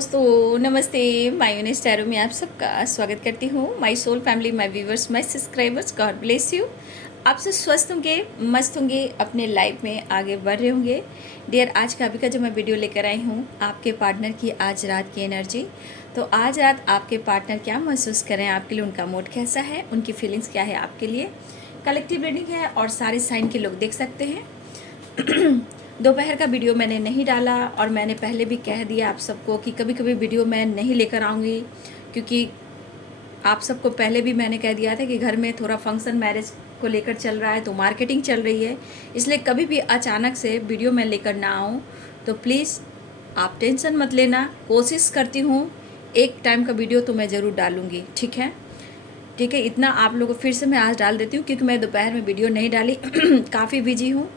दोस्तों नमस्ते। मायूनेस टैरो में आप सबका स्वागत करती हूँ। My soul family, my viewers, my subscribers, God bless you. आप सब स्वस्थ होंगे, मस्त होंगे, अपने लाइफ में आगे बढ़ रहे होंगे। डियर, आज का अभी का जो मैं वीडियो लेकर आई हूँ, आपके पार्टनर की आज रात की एनर्जी। तो आज रात आपके पार्टनर क्या महसूस करें आपके लिए, उनका मूड कैसा है, उनकी फीलिंग्स क्या है आपके लिए। कलेक्टिव रीडिंग है और सारे साइन के लोग देख सकते हैं। दोपहर का वीडियो मैंने नहीं डाला और मैंने पहले भी कह दिया आप सबको कि कभी कभी वीडियो मैं नहीं लेकर आऊँगी, क्योंकि आप सबको पहले भी मैंने कह दिया था कि घर में थोड़ा फंक्शन मैरिज को लेकर चल रहा है, तो मार्केटिंग चल रही है, इसलिए कभी भी अचानक से वीडियो मैं लेकर ना आऊँ। तो प्लीज़ आप टेंशन मत लेना, कोशिश करती हूँ एक टाइम का वीडियो तो मैं ज़रूर डालूँगी। ठीक है, ठीक है। इतना आप लोगों को फिर से मैं आज डाल देती हूँ, क्योंकि मैं दोपहर में वीडियो नहीं डाली। काफ़ी बिजी हूँ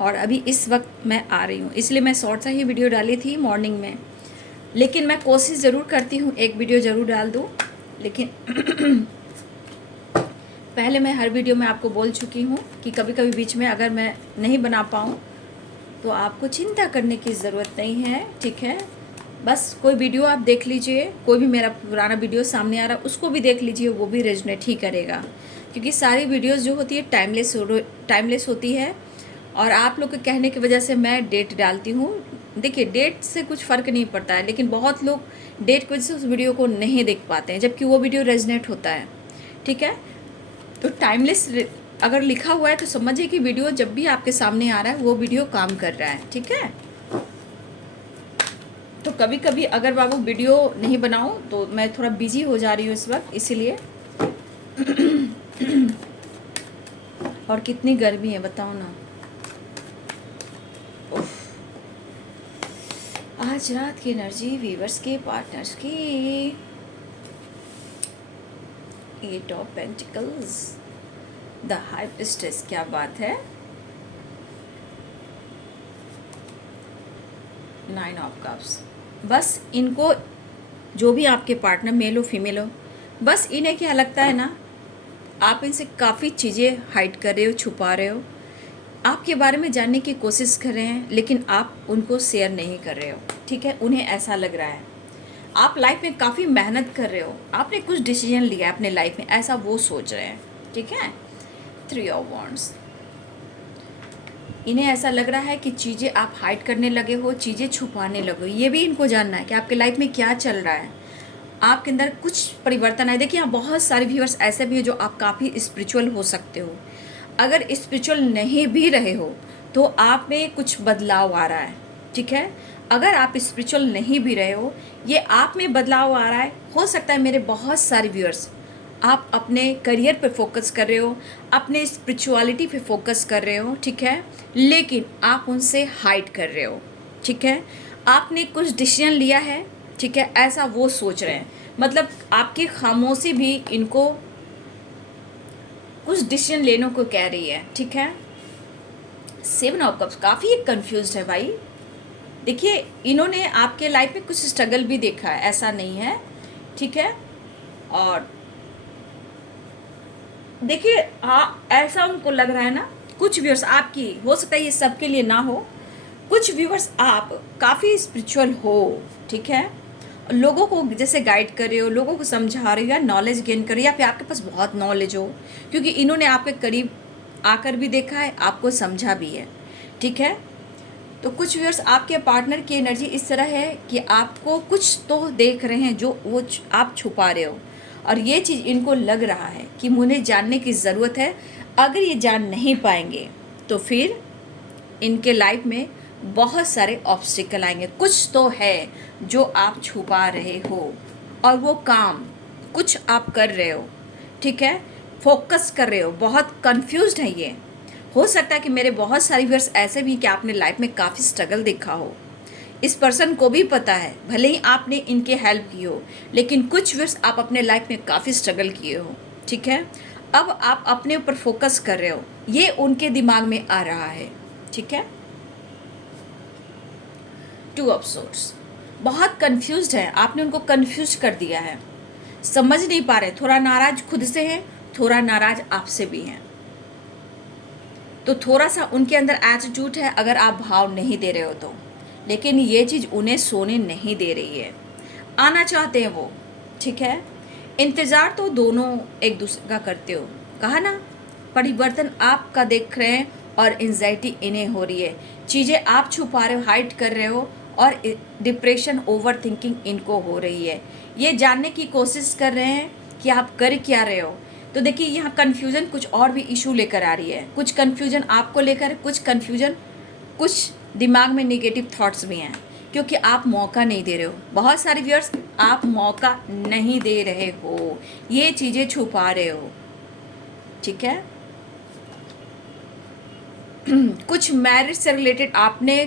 और अभी इस वक्त मैं आ रही हूँ, इसलिए मैं शॉर्ट सा ही वीडियो डाली थी मॉर्निंग में। लेकिन मैं कोशिश ज़रूर करती हूँ एक वीडियो ज़रूर डाल दूँ। लेकिन पहले मैं हर वीडियो में आपको बोल चुकी हूँ कि कभी कभी बीच में अगर मैं नहीं बना पाऊँ तो आपको चिंता करने की ज़रूरत नहीं है। ठीक है, बस कोई वीडियो आप देख लीजिए, कोई भी मेरा पुराना वीडियो सामने आ रहा है उसको भी देख लीजिए, वो भी रेजोनेट ही करेगा, क्योंकि सारी वीडियोस जो होती है टाइमलेस होती है। और आप लोग के कहने की वजह से मैं डेट डालती हूँ। देखिए, डेट से कुछ फ़र्क नहीं पड़ता है, लेकिन बहुत लोग डेट की वजह से उस वीडियो को नहीं देख पाते हैं, जबकि वो वीडियो रेजोनेट होता है। ठीक है, तो टाइमलेस अगर लिखा हुआ है तो समझिए कि वीडियो जब भी आपके सामने आ रहा है वो वीडियो काम कर रहा है। ठीक है, तो कभी कभी अगर बाबू वीडियो नहीं बनाऊँ तो मैं थोड़ा बिजी हो जा रही हूँ इस वक्त, इसीलिए। और कितनी गर्मी है बताओ ना। आज रात की एनर्जी वीवर्स के पार्टनर्स की। Eight of pentacles, the high priestess, क्या बात है। Nine of cups. बस इनको, जो भी आपके पार्टनर मेल हो फीमेल हो, बस इन्हें क्या लगता है ना, आप इनसे काफ़ी चीज़ें हाइड कर रहे हो, छुपा रहे हो, आपके बारे में जानने की कोशिश कर रहे हैं, लेकिन आप उनको शेयर नहीं कर रहे हो। ठीक है, उन्हें ऐसा लग रहा है आप लाइफ में काफ़ी मेहनत कर रहे हो, आपने कुछ डिसीजन लिया है अपने लाइफ में, ऐसा वो सोच रहे हैं। ठीक है, थ्री ऑफ वॉन्ड्स। इन्हें ऐसा लग रहा है कि चीज़ें आप हाइड करने लगे हो, चीज़ें छुपाने लगे हो। ये भी इनको जानना है कि आपके लाइफ में क्या चल रहा है, आपके अंदर कुछ परिवर्तन है। देखिए, यहाँ बहुत सारे व्यूअर्स ऐसे भी हैं जो आप काफ़ी स्पिरिचुअल हो सकते हो। अगर स्पिरिचुअल नहीं भी रहे हो तो आप में कुछ बदलाव आ रहा है। ठीक है, अगर आप स्पिरिचुअल नहीं भी रहे हो, ये आप में बदलाव आ रहा है। हो सकता है मेरे बहुत सारे व्यूअर्स, आप अपने करियर पे फोकस कर रहे हो, अपने स्पिरिचुअलिटी पे फोकस कर रहे हो। ठीक है, लेकिन आप उनसे हाइड कर रहे हो। ठीक है, आपने कुछ डिसीजन लिया है, ठीक है, ऐसा वो सोच रहे हैं। मतलब आपकी खामोशी भी इनको कुछ डिसीजन लेने को कह रही है। ठीक है, सेवन ऑफ कप्स, काफ़ी कंफ्यूज्ड है भाई। देखिए, इन्होंने आपके लाइफ में कुछ स्ट्रगल भी देखा है, ऐसा नहीं है। ठीक है, और देखिए, हाँ, ऐसा उनको लग रहा है ना, कुछ व्यूअर्स आपकी, हो सकता है ये सबके लिए ना हो, कुछ व्यूअर्स आप काफ़ी स्पिरिचुअल हो। ठीक है, लोगों को जैसे गाइड कर रहे हो, लोगों को समझा रहे हो, या नॉलेज गेन कर रहे हो, या फिर आपके पास बहुत नॉलेज हो, क्योंकि इन्होंने आपके करीब आकर भी देखा है, आपको समझा भी है। ठीक है, तो कुछ व्यूअर्स आपके पार्टनर की एनर्जी इस तरह है कि आपको कुछ तो देख रहे हैं जो वो आप छुपा रहे हो, और ये चीज़ इनको लग रहा है कि मुझे जानने की ज़रूरत है। अगर ये जान नहीं पाएंगे तो फिर इनके लाइफ में बहुत सारे ऑब्स्टिकल आएंगे। कुछ तो है जो आप छुपा रहे हो, और वो काम कुछ आप कर रहे हो। ठीक है, फोकस कर रहे हो, बहुत कंफ्यूज्ड है ये। हो सकता है कि मेरे बहुत सारे व्यूअर्स ऐसे भी कि आपने लाइफ में काफ़ी स्ट्रगल देखा हो, इस पर्सन को भी पता है, भले ही आपने इनके हेल्प की हो, लेकिन कुछ व्यूअर्स आप अपने लाइफ में काफ़ी स्ट्रगल किए हो। ठीक है, अब आप अपने ऊपर फोकस कर रहे हो, ये उनके दिमाग में आ रहा है। ठीक है, टू ऑफ सोर्ट्स, बहुत कंफ्यूज्ड है, आपने उनको कंफ्यूज कर दिया है, समझ नहीं पा रहे, थोड़ा नाराज खुद से हैं, थोड़ा नाराज आपसे भी हैं। तो थोड़ा सा उनके अंदर एटीट्यूड है अगर आप भाव नहीं दे रहे हो तो, लेकिन ये चीज़ उन्हें सोने नहीं दे रही है। आना चाहते हैं वो, ठीक है। इंतज़ार तो दोनों एक दूसरे का करते हो, कहा ना, परिवर्तन आपका देख रहे हैं और एंजाइटी इन्हें हो रही है। चीज़ें आप छुपा रहे हो, हाइड कर रहे हो, और डिप्रेशन, ओवर थिंकिंग इनको हो रही है। ये जानने की कोशिश कर रहे हैं कि आप कर क्या रहे हो। तो देखिए यहाँ कन्फ्यूज़न कुछ और भी इशू लेकर आ रही है, कुछ कन्फ्यूज़न आपको लेकर, कुछ कन्फ्यूज़न, कुछ दिमाग में नेगेटिव थॉट्स भी हैं, क्योंकि आप मौका नहीं दे रहे हो। बहुत सारे व्यूअर्स आप मौका नहीं दे रहे हो, ये चीज़ें छुपा रहे हो, ठीक है। कुछ मैरिज से रिलेटेड आपने,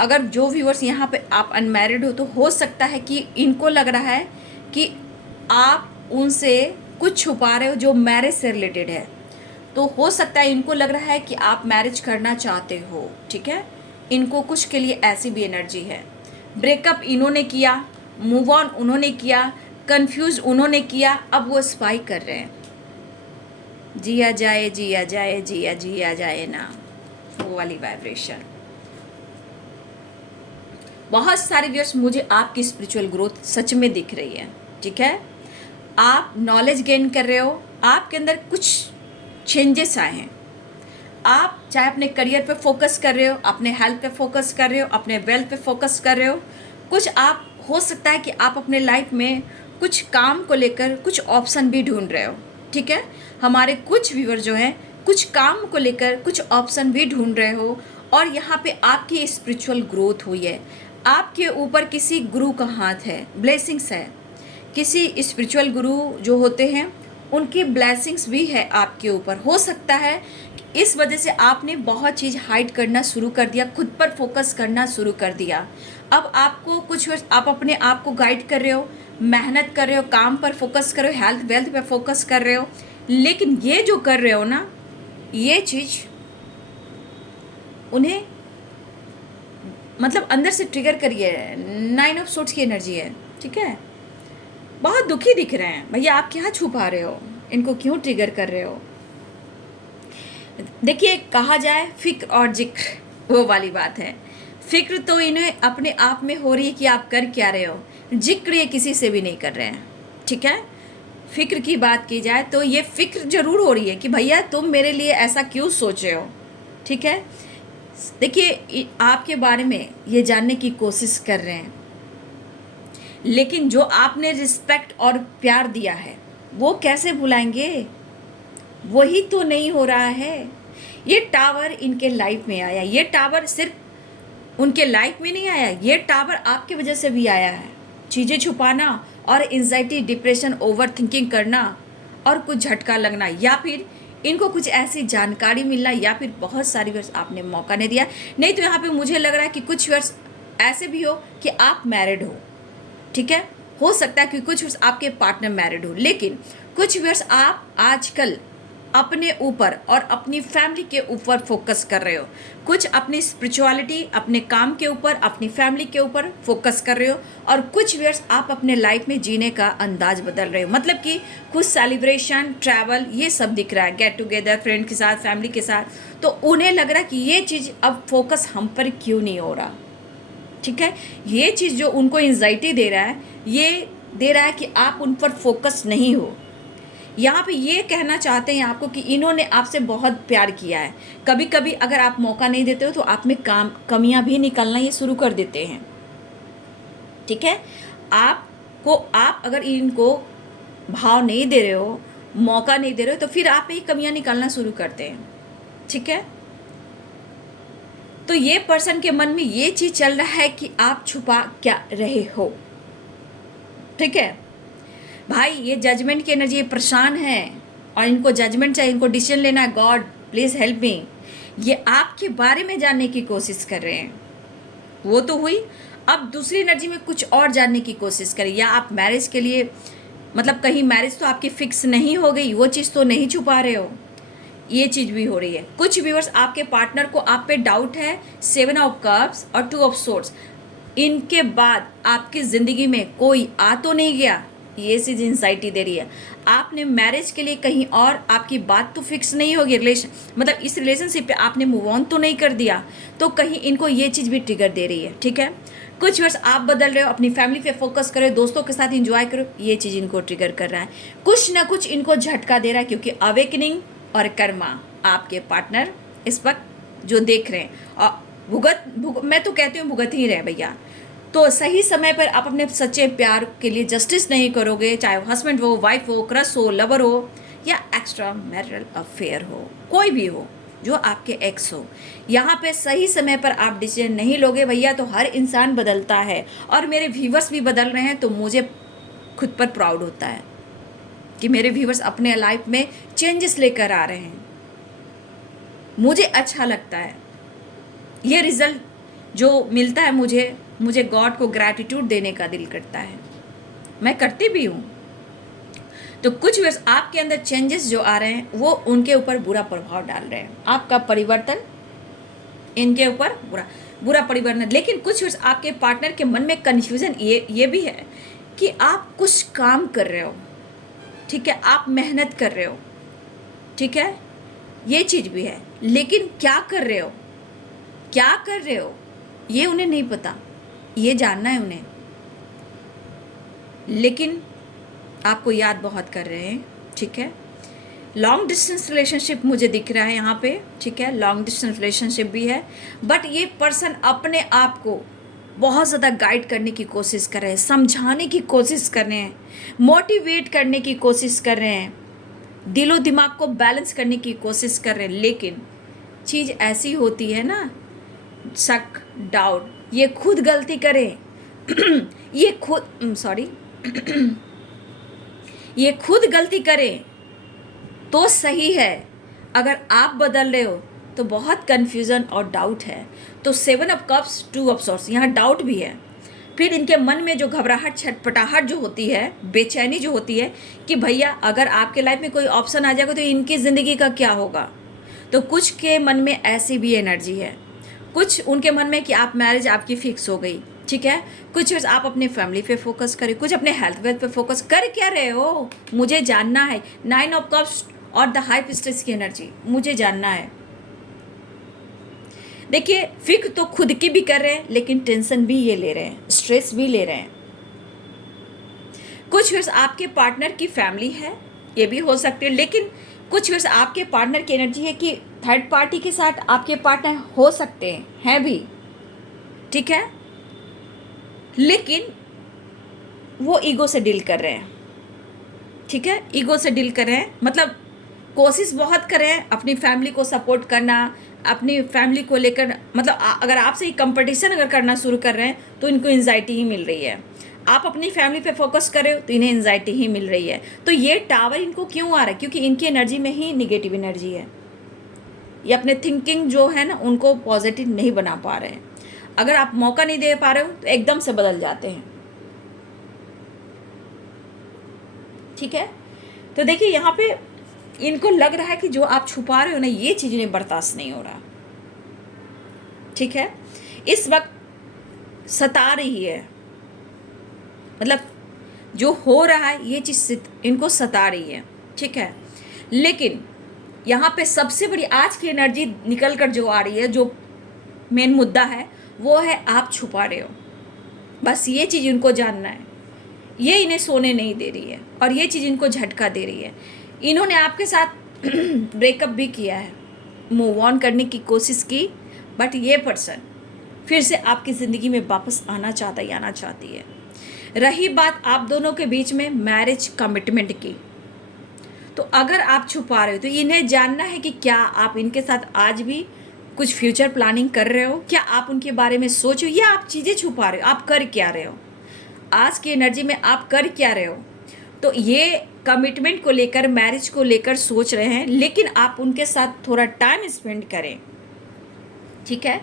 अगर जो व्यूअर्स यहाँ पे आप अनमैरिड हो सकता है कि इनको लग रहा है कि आप उनसे कुछ छुपा रहे हो जो मैरिज से रिलेटेड है। तो हो सकता है इनको लग रहा है कि आप मैरिज करना चाहते हो, ठीक है। इनको कुछ के लिए ऐसी भी एनर्जी है। ब्रेकअप इन्होंने किया, मूव ऑन उन्होंने किया, कंफ्यूज उन्होंने किया, अब वो स्पाई कर रहे हैं। जिया जाए जिया जाए जिया जाए ना, वो वाली वाइब्रेशन। बहुत सारे व्यूअर्स मुझे आपकी स्पिरिचुअल ग्रोथ सच में दिख रही है, ठीक है। आप नॉलेज गेन कर रहे हो, आपके अंदर कुछ चेंजेस आए हैं। आप चाहे अपने करियर पे फोकस कर रहे हो, अपने हेल्थ पे फोकस कर रहे हो, अपने वेल्थ पे फोकस कर रहे हो। कुछ आप, हो सकता है कि आप अपने लाइफ में कुछ काम को लेकर कुछ ऑप्शन भी ढूंढ रहे हो, ठीक है। हमारे कुछ व्यूअर जो हैं कुछ काम को लेकर कुछ ऑप्शन भी ढूंढ रहे हो, और यहाँ पे आपकी स्पिरिचुअल ग्रोथ हुई है। आपके ऊपर किसी गुरु का हाथ है, ब्लेसिंग्स है। किसी स्पिरिचुअल गुरु जो होते हैं उनकी ब्लेसिंग्स भी है आपके ऊपर। हो सकता है इस वजह से आपने बहुत चीज़ हाइड करना शुरू कर दिया, खुद पर फोकस करना शुरू कर दिया। अब आपको कुछ आप अपने आप को गाइड कर रहे हो, मेहनत कर रहे हो, काम पर फोकस कर रहे हो, हेल्थ वेल्थ पर फोकस कर रहे हो, लेकिन ये जो कर रहे हो ना, ये चीज़ उन्हें मतलब अंदर से ट्रिगर करिए। 9 ऑफ सोर्ड्स की एनर्जी है, ठीक है। बहुत दुखी दिख रहे हैं भैया, आप क्या छुपा रहे हो, इनको क्यों ट्रिगर कर रहे हो। देखिए कहा जाए फिक्र और जिक्र, वो वाली बात है। फिक्र तो इन्हें अपने आप में हो रही है कि आप कर क्या रहे हो, जिक्र ये किसी से भी नहीं कर रहे हैं, ठीक है। फिक्र की बात की जाए तो ये फिक्र जरूर हो रही है कि भैया तुम मेरे लिए ऐसा क्यों सोच रहे हो, ठीक है। देखिए आपके बारे में ये जानने की कोशिश कर रहे हैं, लेकिन जो आपने रिस्पेक्ट और प्यार दिया है वो कैसे भुलाएंगे, वही तो नहीं हो रहा है। ये टावर इनके लाइफ में आया, ये टावर सिर्फ उनके लाइफ में नहीं आया, ये टावर आपकी वजह से भी आया है। चीज़ें छुपाना और एंजाइटी, डिप्रेशन, ओवर थिंकिंग करना, और कुछ झटका लगना, या फिर इनको कुछ ऐसी जानकारी मिलना, या फिर बहुत सारी वर्ष आपने मौका नहीं दिया। नहीं तो यहाँ पे मुझे लग रहा है कि कुछ वर्ष ऐसे भी हो कि आप मैरिड हो, ठीक है। हो सकता है कि कुछ वर्ष आपके पार्टनर मैरिड हो, लेकिन कुछ वर्ष आप आजकल अपने ऊपर और अपनी फैमिली के ऊपर फोकस कर रहे हो। कुछ अपनी स्पिरिचुअलिटी, अपने काम के ऊपर, अपनी फैमिली के ऊपर फोकस कर रहे हो, और कुछ ईयर्स आप अपने लाइफ में जीने का अंदाज बदल रहे हो। मतलब कि कुछ सेलिब्रेशन, ट्रैवल, ये सब दिख रहा है, गेट टुगेदर फ्रेंड के साथ, फैमिली के साथ। तो उन्हें लग रहा है कि ये चीज़ अब फोकस हम पर क्यों नहीं हो रहा, ठीक है। ये चीज़ जो उनको एंजाइटी दे रहा है, ये दे रहा है कि आप उन पर फोकस नहीं हो। यहाँ पे ये कहना चाहते हैं आपको कि इन्होंने आपसे बहुत प्यार किया है। कभी कभी अगर आप मौका नहीं देते हो तो आप में कमियां भी निकलना ये शुरू कर देते हैं, ठीक है। आप अगर इनको भाव नहीं दे रहे हो, मौका नहीं दे रहे हो, तो फिर आप में ये कमियां निकलना शुरू करते हैं, ठीक है। तो ये पर्सन के मन में ये चीज़ चल रहा है कि आप छुपा क्या रहे हो, ठीक है। भाई ये जजमेंट की एनर्जी, ये परेशान है और इनको जजमेंट चाहिए, इनको डिसीजन लेना है। God please help me. ये आपके बारे में जानने की कोशिश कर रहे हैं, वो तो हुई। अब दूसरी एनर्जी में कुछ और जानने की कोशिश करें, या आप मैरिज के लिए, मतलब कहीं मैरिज तो आपकी फिक्स नहीं हो गई, वो चीज़ तो नहीं छुपा रहे हो, ये चीज़ भी हो रही है। कुछ व्यूअर्स आपके पार्टनर को आप पे डाउट है, 7 ऑफ कप्स और 2 ऑफ सोर्ड्स, इनके बाद आपकी ज़िंदगी में कोई आ तो नहीं गया, ये चीज़ इंसाइटी दे रही है। आपने मैरिज के लिए कहीं और, आपकी बात तो फिक्स नहीं होगी, मतलब इस रिलेशनशिप पे आपने मूव ऑन तो नहीं कर दिया, तो कहीं इनको ये चीज़ भी ट्रिगर दे रही है, ठीक है। कुछ वर्ष आप बदल रहे हो, अपनी फैमिली पे फोकस करो, दोस्तों के साथ एंजॉय करो, ये चीज़ इनको ट्रिगर कर रहा है, कुछ ना कुछ इनको झटका दे रहा है, क्योंकि अवेकनिंग और कर्मा आपके पार्टनर इस वक्त जो देख रहे हैं, और मैं तो कहती हूँ भुगत ही रहे भैया। तो सही समय पर आप अपने सच्चे प्यार के लिए जस्टिस नहीं करोगे, चाहे वो हस्बैंड हो, वाइफ हो, क्रश हो, लवर हो, या एक्स्ट्रा मैरिटल अफेयर हो, कोई भी हो, जो आपके एक्स हो, यहाँ पे सही समय पर आप डिसीजन नहीं लोगे भैया, तो हर इंसान बदलता है, और मेरे व्यूवर्स भी बदल रहे हैं, तो मुझे खुद पर प्राउड होता है कि मेरे व्यूवर्स अपने लाइफ में चेंजेस लेकर आ रहे हैं। मुझे अच्छा लगता है ये रिजल्ट जो मिलता है, मुझे गॉड को ग्रैटिट्यूड देने का दिल करता है, मैं करती भी हूँ। तो कुछ वर्ष आपके अंदर चेंजेस जो आ रहे हैं वो उनके ऊपर बुरा प्रभाव डाल रहे हैं, आपका परिवर्तन इनके ऊपर बुरा परिवर्तन। लेकिन कुछ वर्ष आपके पार्टनर के मन में कन्फ्यूजन ये भी है कि आप कुछ काम कर रहे हो, ठीक है, आप मेहनत कर रहे हो, ठीक है, ये चीज़ भी है, लेकिन क्या कर रहे हो ये उन्हें नहीं पता, ये जानना है उन्हें, लेकिन आपको याद बहुत कर रहे हैं, ठीक है। लॉन्ग डिस्टेंस रिलेशनशिप मुझे दिख रहा है यहाँ पे, ठीक है, लॉन्ग डिस्टेंस रिलेशनशिप भी है, बट ये पर्सन अपने आप को बहुत ज़्यादा गाइड करने की कोशिश कर रहे हैं, समझाने की कोशिश कर रहे हैं, मोटिवेट करने की कोशिश कर रहे हैं, दिलो दिमाग को बैलेंस करने की कोशिश कर रहे हैं। लेकिन चीज़ ऐसी होती है ना, शक, डाउट, ये खुद गलती करें ये खुद गलती करें तो सही है, अगर आप बदल रहे हो तो बहुत कन्फ्यूज़न और डाउट है। तो 7 ऑफ कप्स 2 ऑफ सॉर्ड्स, यहाँ डाउट भी है। फिर इनके मन में जो घबराहट, छटपटाहट जो होती है, बेचैनी जो होती है कि भैया अगर आपके लाइफ में कोई ऑप्शन आ जाएगा तो इनकी ज़िंदगी का क्या होगा। तो कुछ के मन में ऐसी भी एनर्जी है, कुछ उनके मन में कि आप मैरिज आपकी फिक्स हो गई, ठीक है, कुछ आप अपने फैमिली पे फोकस करें, कुछ अपने हेल्थ वेल्थ पे फोकस कर क्या रहे हो, मुझे जानना है। 9 ऑफ कप्स और द हाई प्रीस्टेस की एनर्जी मुझे जानना है। देखिए फिक्र तो खुद की भी कर रहे हैं, लेकिन टेंशन भी ये ले रहे हैं, स्ट्रेस भी ले रहे हैं। कुछ वर्ष आपके पार्टनर की फैमिली है, ये भी हो सकते हैं, लेकिन कुछ वर्ष आपके पार्टनर की एनर्जी है कि थर्ड पार्टी के साथ आपके पार्टनर हो सकते हैं भी, ठीक है, लेकिन वो ईगो से डील कर रहे हैं, ठीक है, ईगो से डील कर रहे हैं, मतलब कोशिश बहुत कर रहे हैं अपनी फैमिली को सपोर्ट करना, अपनी फैमिली को लेकर, मतलब अगर आपसे ही कंपटीशन अगर करना शुरू कर रहे हैं तो इनको एंजाइटी ही मिल रही है। आप अपनी फैमिली पे फोकस कर रहे हो तो इन्हें एंजाइटी ही मिल रही है। तो ये टावर इनको क्यों आ रहा है, क्योंकि इनकी एनर्जी में ही निगेटिव एनर्जी है, ये अपने थिंकिंग जो है ना उनको पॉजिटिव नहीं बना पा रहे हैं। अगर आप मौका नहीं दे पा रहे हो तो एकदम से बदल जाते हैं, ठीक है। तो देखिए यहाँ पे इनको लग रहा है कि जो आप छुपा रहे हो ना, ये चीज़ इन्हें बर्दाश्त नहीं हो रहा, ठीक है, इस वक्त सता रही है, मतलब जो हो रहा है ये चीज़ इनको सता रही है, ठीक है। लेकिन यहाँ पे सबसे बड़ी आज की एनर्जी निकल कर जो आ रही है, जो मेन मुद्दा है वो है आप छुपा रहे हो, बस ये चीज़ इनको जानना है, ये इन्हें सोने नहीं दे रही है, और ये चीज़ इनको झटका दे रही है। इन्होंने आपके साथ ब्रेकअप भी किया है, मूव ऑन करने की कोशिश की, बट ये पर्सन फिर से आपकी ज़िंदगी में वापस आना चाहता है, आना चाहती है। रही बात आप दोनों के बीच में मैरिज कमिटमेंट की, तो अगर आप छुपा रहे हो तो इन्हें जानना है कि क्या आप इनके साथ आज भी कुछ फ्यूचर प्लानिंग कर रहे हो, क्या आप उनके बारे में सोच रहे हो, या आप चीज़ें छुपा रहे हो, आप कर क्या रहे हो, आज की एनर्जी में आप कर क्या रहे हो। तो ये कमिटमेंट को लेकर, मैरिज को लेकर सोच रहे हैं, लेकिन आप उनके साथ थोड़ा टाइम स्पेंड करें, ठीक है,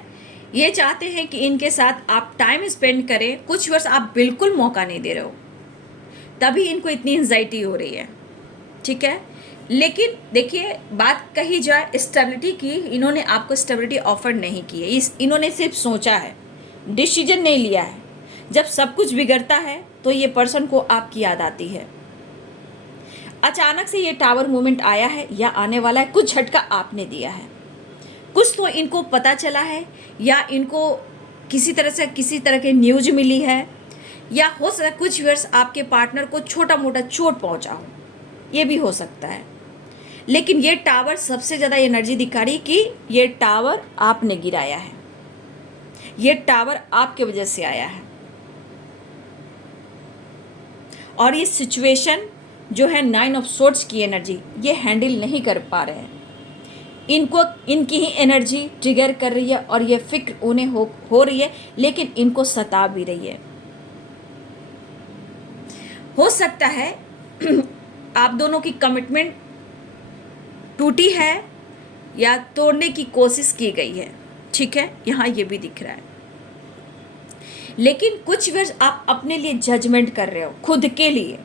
ये चाहते हैं कि इनके साथ आप टाइम स्पेंड करें। कुछ वर्ष आप बिल्कुल मौका नहीं दे रहे हो, तभी इनको इतनी एंजाइटी हो रही है, ठीक है। लेकिन देखिए बात कही जाए स्टेबिलिटी की, इन्होंने आपको स्टेबिलिटी ऑफर नहीं की है, इन्होंने सिर्फ सोचा है, डिसीजन नहीं लिया है। जब सब कुछ बिगड़ता है तो ये पर्सन को आपकी याद आती है। अचानक से ये टावर मूवमेंट आया है या आने वाला है, कुछ झटका आपने दिया है, कुछ तो इनको पता चला है, या इनको किसी तरह के न्यूज मिली है, या हो सकता है कुछ व्यूअर्स आपके पार्टनर को छोटा मोटा चोट पहुंचा हो, ये भी हो सकता है। लेकिन ये टावर सबसे ज़्यादा एनर्जी दिखा रही कि ये टावर आपने गिराया है, ये टावर आपके वजह से आया है। और ये सिचुएशन जो है 9 ऑफ सोर्ड्स की एनर्जी, ये हैंडल नहीं कर पा रहे हैं, इनको इनकी ही एनर्जी ट्रिगर कर रही है और ये फिक्र उन्हें हो रही है, लेकिन इनको सता भी रही है। हो सकता है आप दोनों की कमिटमेंट टूटी है या तोड़ने की कोशिश की गई है, ठीक है, यहाँ ये भी दिख रहा है। लेकिन कुछ वर्ष आप अपने लिए जजमेंट कर रहे हो, खुद के लिए।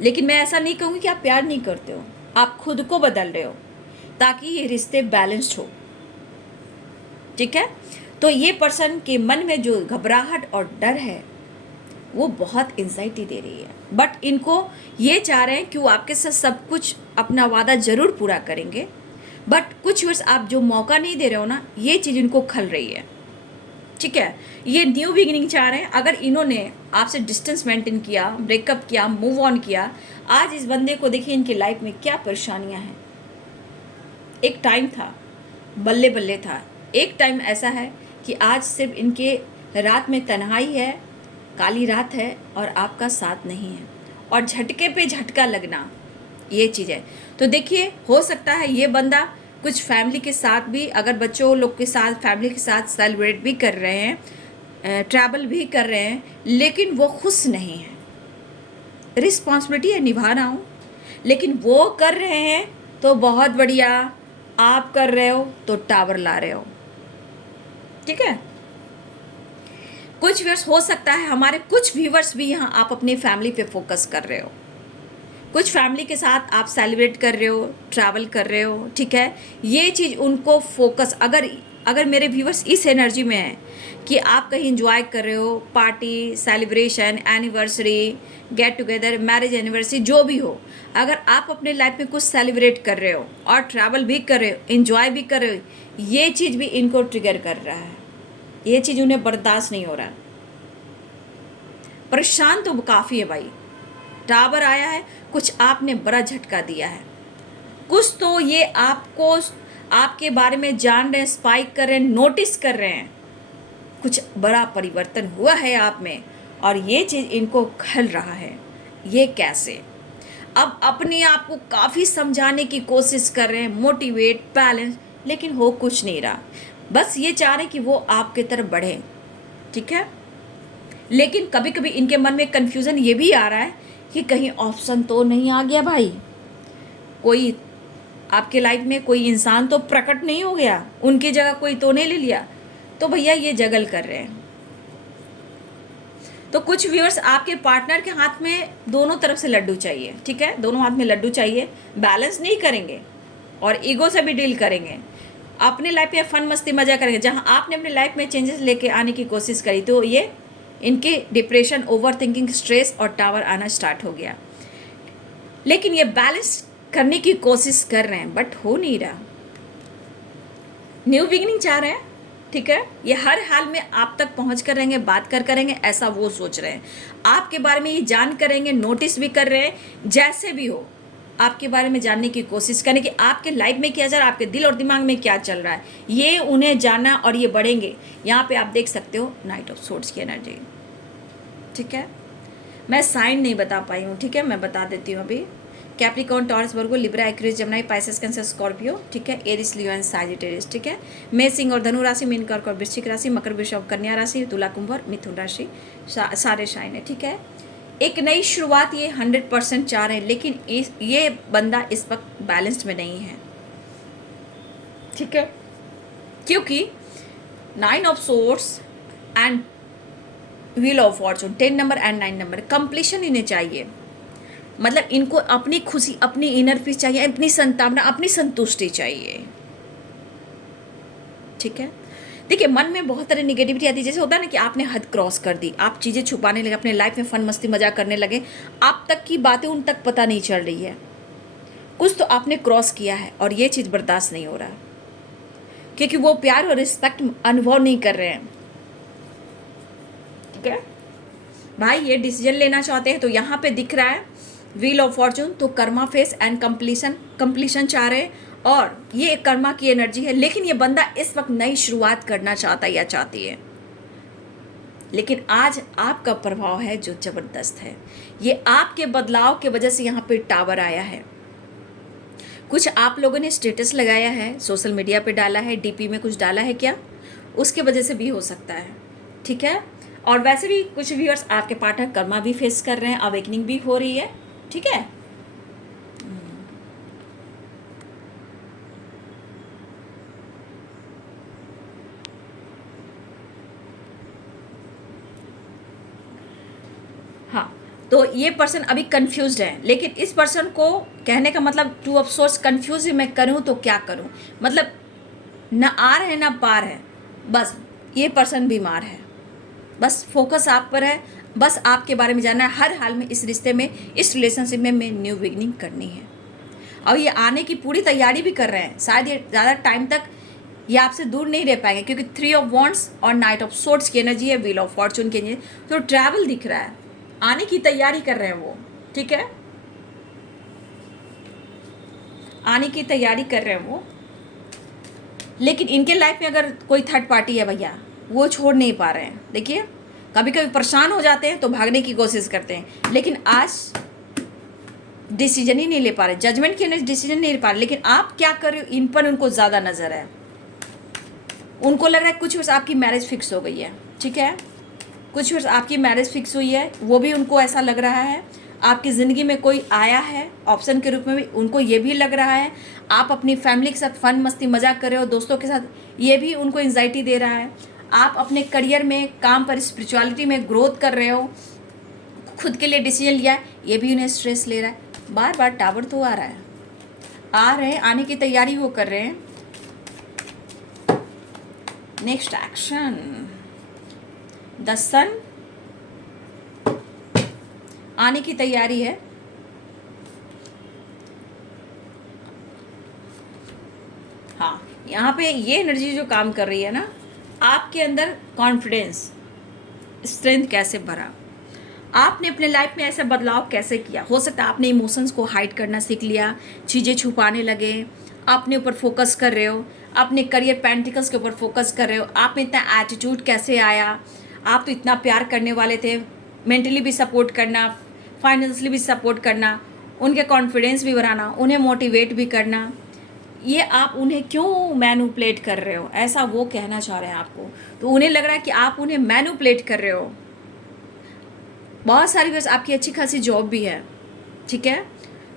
लेकिन मैं ऐसा नहीं कहूँगी कि आप प्यार नहीं करते हो, आप खुद को बदल रहे हो ताकि ये रिश्ते बैलेंस्ड हो, ठीक है। तो ये पर्सन के मन में जो घबराहट और डर है वो बहुत एंजाइटी दे रही है, बट इनको ये चाह रहे हैं कि वो आपके साथ सब कुछ अपना वादा ज़रूर पूरा करेंगे, बट कुछ वर्ष आप जो मौका नहीं दे रहे हो ना, ये चीज़ इनको खल रही है, ठीक है। ये न्यू बिगिनिंग चाह रहे हैं। अगर इन्होंने आपसे डिस्टेंस मेंटेन किया, ब्रेकअप किया, मूव ऑन किया, आज इस बंदे को देखिए इनकी लाइफ में क्या परेशानियां हैं। एक टाइम था, बल्ले बल्ले था, एक टाइम ऐसा है कि आज सिर्फ इनके रात में तन्हाई है, काली रात है और आपका साथ नहीं है, और झटके पे झटका लगना, ये चीज़ है। तो देखिए हो सकता है ये बंदा कुछ फैमिली के साथ भी, अगर बच्चों लोग के साथ फैमिली के साथ सेलिब्रेट भी कर रहे हैं, ट्रैवल भी कर रहे हैं, लेकिन वो खुश नहीं है। रिस्पॉन्सिबिलिटी है, निभा रहा हूँ, लेकिन वो कर रहे हैं तो बहुत बढ़िया, आप कर रहे हो तो टावर ला रहे हो, ठीक है। कुछ व्यूअर्स हो सकता है हमारे कुछ व्यूअर्स भी यहाँ आप अपनी फैमिली पे फोकस कर रहे हो, कुछ फैमिली के साथ आप सेलिब्रेट कर रहे हो, ट्रैवल कर रहे हो, ठीक है। ये चीज़ उनको फोकस, अगर मेरे व्यूअर्स इस एनर्जी में है कि आप कहीं इंजॉय कर रहे हो, party, celebration, anniversary, get together, marriage anniversary, जो भी हो, अगर आप अपने लाइफ में कुछ सेलिब्रेट कर रहे हो और ट्रैवल भी कर रहे हो, इंजॉय भी कर रहे हो, ये चीज़ भी इनको ट्रिगर कर रहा है, ये चीज़ उन्हें बर्दाश्त नहीं हो रहा है। परेशान तो काफ़ी है भाई, टावर आया है, कुछ आपने बड़ा झटका दिया है, कुछ तो ये आपको आपके बारे में जान रहे हैं, स्पाइक कर रहे हैं, नोटिस कर रहे हैं, कुछ बड़ा परिवर्तन हुआ है आप में, और ये चीज़ इनको खल रहा है। ये कैसे? अब अपने आप को काफ़ी समझाने की कोशिश कर रहे हैं, मोटिवेट, बैलेंस, लेकिन हो कुछ नहीं रहा। बस ये चाह रहे हैं कि वो आपके तरफ बढ़े, ठीक है। लेकिन कभी कभी इनके मन में कन्फ्यूज़न ये भी आ रहा है कि कहीं ऑप्शन तो नहीं आ गया भाई, कोई आपके लाइफ में कोई इंसान तो प्रकट नहीं हो गया, उनकी जगह कोई तो नहीं ले लिया। तो भैया ये जगल कर रहे हैं। तो कुछ व्यूअर्स आपके पार्टनर के हाथ में दोनों तरफ से लड्डू चाहिए, ठीक है, दोनों हाथ में लड्डू चाहिए, बैलेंस नहीं करेंगे और ईगो से भी डील करेंगे, अपने लाइफ में फन मस्ती मजा करेंगे। जहां आपने अपने लाइफ में चेंजेस लेके आने की कोशिश करी तो ये इनके डिप्रेशन, ओवर थिंकिंग, स्ट्रेस और टावर आना स्टार्ट हो गया। लेकिन ये बैलेंस करने की कोशिश कर रहे हैं, बट हो नहीं रहा। न्यू बिगिनिंग चाह रहे हैं, ठीक है, ये हर हाल में आप तक पहुंच कर रहेंगे, बात कर करेंगे, ऐसा वो सोच रहे हैं। आपके बारे में ये जान करेंगे, नोटिस भी कर रहे हैं, जैसे भी हो आपके बारे में जानने की कोशिश करें कि आपके लाइफ में क्या चल रहा है, आपके दिल और दिमाग में क्या चल रहा है, ये उन्हें जानना, और ये बढ़ेंगे। यहाँ पे आप देख सकते हो नाइट ऑफ सोर्ड्स की एनर्जी, ठीक है। मैं साइन नहीं बता पाई हूँ, ठीक है, मैं बता देती हूँ अभी। Capricorn, Taurus, Virgo, Libra, Aquarius, Gemini, Pisces, Cancer, Scorpio, ठीक है, एरिस, लियो एंड सैजिटेरियस, ठीक है। मेष, सिंह और धनु राशि, मीन, कर्क और वृश्चिक राशि, मकर, वृषभ, कन्या राशि, तुला, कुंभ और मिथुन राशि, सारे शाइन है, ठीक है। एक नई शुरुआत ये 100% चाह रहे हैं, लेकिन ये बंदा इस वक्त बैलेंस्ड में नहीं है, ठीक है, क्योंकि 9 of swords and wheel of Fortune, 10 number and 9 number, completion इन्हें चाहिए। मतलब इनको अपनी खुशी, अपनी इनर पीस चाहिए, अपनी संतावना, अपनी संतुष्टि चाहिए, ठीक है। देखिए मन में बहुत तरह निगेटिविटी आती है, जैसे होता है ना कि आपने हद क्रॉस कर दी, आप चीज़ें छुपाने लगे, अपने लाइफ में फन मस्ती मजाक करने लगे, आप तक की बातें उन तक पता नहीं चल रही है, कुछ तो आपने क्रॉस किया है और ये चीज़ बर्दाश्त नहीं हो रहा है, क्योंकि वो प्यार और रिस्पेक्ट अनुभव नहीं कर रहे हैं। ठीक है भाई, ये डिसीजन लेना चाहते हैं तो यहाँ पे दिख रहा है व्हील ऑफ फॉर्चून, तो कर्मा फेस एंड कंप्लीशन चाह रहे हैं, और ये एक कर्मा की एनर्जी है। लेकिन ये बंदा इस वक्त नई शुरुआत करना चाहता है या चाहती है, लेकिन आज आपका प्रभाव है जो जबरदस्त है। ये आपके बदलाव के वजह से यहाँ पे टावर आया है। कुछ आप लोगों ने स्टेटस लगाया है, सोशल मीडिया पे डाला है, डीपी में कुछ डाला है क्या, उसके वजह से भी हो सकता है। ठीक है, और वैसे भी कुछ व्यूअर्स आपके पार्टनर कर्मा भी फेस कर रहे हैं, अवेकनिंग भी हो रही है। ठीक है, हाँ, तो ये पर्सन अभी कंफ्यूज्ड है, लेकिन इस पर्सन को कहने का मतलब टू ऑफ सोर्स कंफ्यूज मैं करूँ तो क्या करूँ, मतलब न आर है ना पार है, बस ये पर्सन बीमार है, बस फोकस आप पर है, बस आपके बारे में जानना है। हर हाल में इस रिश्ते में, इस रिलेशनशिप में न्यू बिगनिंग करनी है, और ये आने की पूरी तैयारी भी कर रहे हैं। शायद ये ज़्यादा टाइम तक ये आपसे दूर नहीं रह पाएंगे, क्योंकि 3 ऑफ वॉन्ड्स और नाइट ऑफ सोर्ड्स की एनर्जी है, व्हील ऑफ फॉर्चून की एनर्जी, तो ट्रैवल दिख रहा है, आने की तैयारी कर रहे हैं वो। ठीक है, आने की तैयारी कर रहे हैं वो, लेकिन इनके लाइफ में अगर कोई थर्ड पार्टी है भैया, वो छोड़ नहीं पा रहे हैं। देखिए, कभी कभी परेशान हो जाते हैं तो भागने की कोशिश करते हैं, लेकिन आज डिसीजन ही नहीं ले पा रहे, जजमेंट की डिसीजन नहीं ले पा रहे। लेकिन आप क्या कर रहे हो, इन पर उनको ज़्यादा नज़र है। उनको लग रहा है कुछ वर्ष आपकी मैरिज फिक्स हो गई है। ठीक है, कुछ वर्ष आपकी मैरिज फिक्स हुई है, वो भी उनको ऐसा लग रहा है। आपकी ज़िंदगी में कोई आया है ऑप्शन के रूप में भी, उनको ये भी लग रहा है। आप अपनी फैमिली के साथ फन मस्ती मजाक कर रहे हो, दोस्तों के साथ, ये भी उनको एंजाइटी दे रहा है। आप अपने करियर में, काम पर, स्पिरिचुअलिटी में ग्रोथ कर रहे हो, खुद के लिए डिसीजन लिया है, ये भी उन्हें स्ट्रेस ले रहा है। बार बार टावर तो आ रहा है, आ रहे हैं, आने की तैयारी वो कर रहे हैं। नेक्स्ट एक्शन, द सन, आने की तैयारी है। हाँ, यहाँ पे ये एनर्जी जो काम कर रही है ना, आपके अंदर कॉन्फिडेंस, स्ट्रेंथ कैसे भरा, आपने अपने लाइफ में ऐसा बदलाव कैसे किया। हो सकता है आपने इमोशंस को हाइड करना सीख लिया, चीज़ें छुपाने लगे, अपने ऊपर फोकस कर रहे हो, अपने करियर पेंटिकल्स के ऊपर फोकस कर रहे हो। आप में इतना एटीट्यूड कैसे आया, आप तो इतना प्यार करने वाले थे, मेंटली भी सपोर्ट करना, फाइनेंशियली भी सपोर्ट करना, उनके कॉन्फिडेंस भी बढ़ाना, उन्हें मोटिवेट भी करना, ये आप उन्हें क्यों मैनिपुलेट कर रहे हो, ऐसा वो कहना चाह रहे हैं आपको। तो उन्हें लग रहा है कि आप उन्हें मैनिपुलेट कर रहे हो। बहुत सारी वैसे आपकी अच्छी खासी जॉब भी है। ठीक है,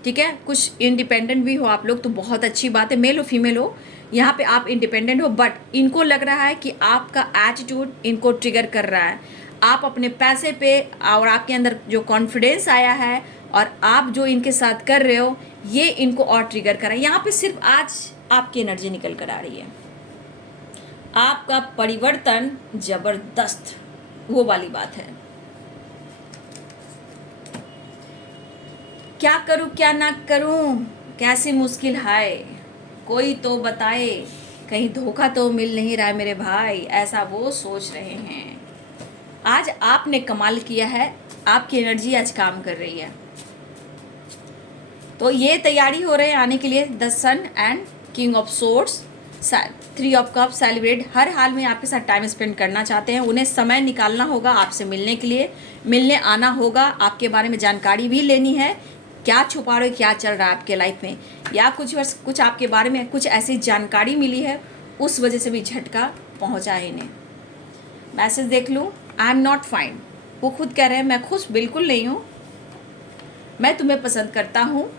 ठीक है, कुछ इंडिपेंडेंट भी हो आप लोग, तो बहुत अच्छी बात है, मेल हो फीमेल हो, यहाँ पे आप इंडिपेंडेंट हो। बट इनको लग रहा है कि आपका एटीट्यूड इनको ट्रिगर कर रहा है। आप अपने पैसे पे और आपके अंदर जो कॉन्फिडेंस आया है और आप जो इनके साथ कर रहे हो, ये इनको और ट्रिगर कर रहा है। यहाँ पे सिर्फ आज आपकी एनर्जी निकल कर आ रही है, आपका परिवर्तन जबरदस्त, वो वाली बात है। क्या करूं क्या ना करूं, कैसी मुश्किल है, कोई तो बताए, कहीं धोखा तो मिल नहीं रहा है मेरे भाई, ऐसा वो सोच रहे हैं। आज आपने कमाल किया है, आपकी एनर्जी आज काम कर रही है, तो ये तैयारी हो रहे हैं आने के लिए। The sun and king of swords, 3 of cup celebrate, हर हाल में आपके साथ टाइम स्पेंड करना चाहते हैं। उन्हें समय निकालना होगा आपसे मिलने के लिए, मिलने आना होगा, आपके बारे में जानकारी भी लेनी है, क्या छुपा रहे हो, क्या चल रहा है आपके लाइफ में, या कुछ आपके बारे में कुछ ऐसी जानकारी मिली है, उस वजह से भी झटका पहुंचा है इन्हें। मैसेज देख लूँ, आई एम नॉट फाइन, वो खुद कह रहे हैं मैं खुश बिल्कुल नहीं हूँ, मैं तुम्हें पसंद करता हूँ,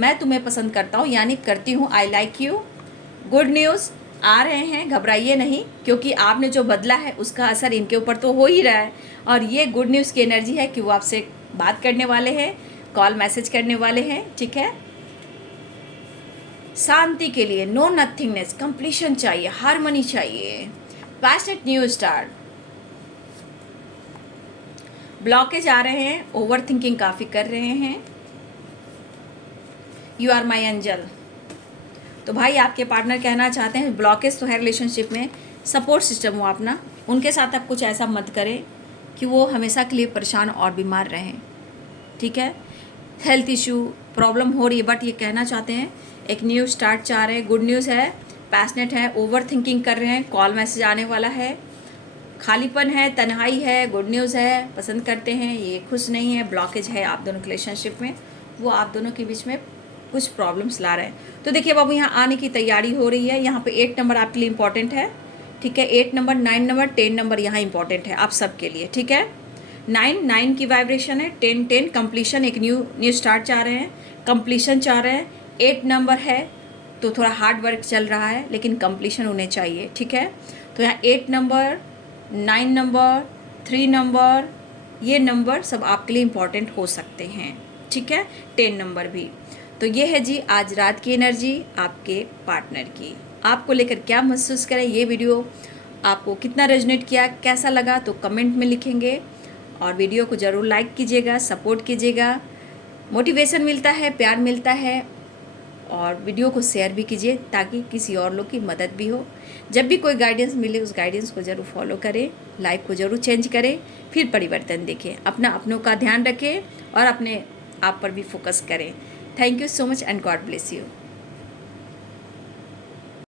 मैं तुम्हें पसंद करता हूँ यानी करती हूँ, I like you. Good news आ रहे हैं, घबराइए नहीं, क्योंकि आपने जो बदला है उसका असर इनके ऊपर तो हो ही रहा है, और ये गुड न्यूज़ की एनर्जी है कि वो आपसे बात करने वाले हैं, कॉल मैसेज करने वाले हैं। ठीक है, शांति के लिए, नो नथिंगनेस, कंप्लीशन चाहिए, हार्मनी चाहिए, पैशनेट न्यू स्टार्ट। ब्लॉकेज आ रहे हैं, ओवर थिंकिंग काफ़ी कर रहे हैं, यू आर माई एंजल, तो भाई आपके पार्टनर कहना चाहते हैं ब्लॉकेज तो है रिलेशनशिप में, सपोर्ट सिस्टम हो अपना, उनके साथ आप कुछ ऐसा मत करें कि वो हमेशा के लिए परेशान और बीमार रहें, ठीक है। हेल्थ इशू प्रॉब्लम हो रही है, बट ये कहना चाहते हैं एक न्यू स्टार्ट चाह रहे हैं, गुड न्यूज़ है, पैशनेट है, ओवर थिंकिंग कर रहे हैं, कॉल मैसेज आने वाला है, खालीपन है, तन्हाई है, गुड न्यूज़ है, पसंद करते हैं, ये खुश नहीं है, ब्लॉकेज है आप दोनों के रिलेशनशिप में, वो आप दोनों के बीच में कुछ प्रॉब्लम्स ला रहे हैं। तो देखिए बाबू यहाँ आने की तैयारी हो रही है। यहाँ पे 8 नंबर आपके लिए इंपॉर्टेंट है, ठीक है। 8 नंबर, 9 नंबर, 10 नंबर यहाँ इंपॉर्टेंट है आप सबके लिए, ठीक है। 9 की वाइब्रेशन है, 10 कंप्लीशन, एक न्यू स्टार्ट चाह रहे हैं, कंप्लीशन चाह रहे हैं। 8 नंबर है तो थोड़ा हार्ड वर्क चल रहा है लेकिन कंप्लीशन होने चाहिए, ठीक है। तो यहाँ 8 नंबर, 9 नंबर, 3 नंबर, ये नंबर सब आपके लिए इम्पॉर्टेंट हो सकते हैं, ठीक है। 10 नंबर भी। तो ये है जी आज रात की एनर्जी आपके पार्टनर की। आपको लेकर क्या महसूस करें, ये वीडियो आपको कितना रेजोनेट किया, कैसा लगा तो कमेंट में लिखेंगे, और वीडियो को ज़रूर लाइक कीजिएगा, सपोर्ट कीजिएगा, मोटिवेशन मिलता है, प्यार मिलता है, और वीडियो को शेयर भी कीजिए ताकि किसी और लोग की मदद भी हो। जब भी कोई गाइडेंस मिले उस गाइडेंस को ज़रूर फॉलो करें, लाइफ को ज़रूर चेंज करें, फिर परिवर्तन देखें, अपनों का ध्यान रखें और अपने आप पर भी फोकस करें। Thank you so much and God bless you.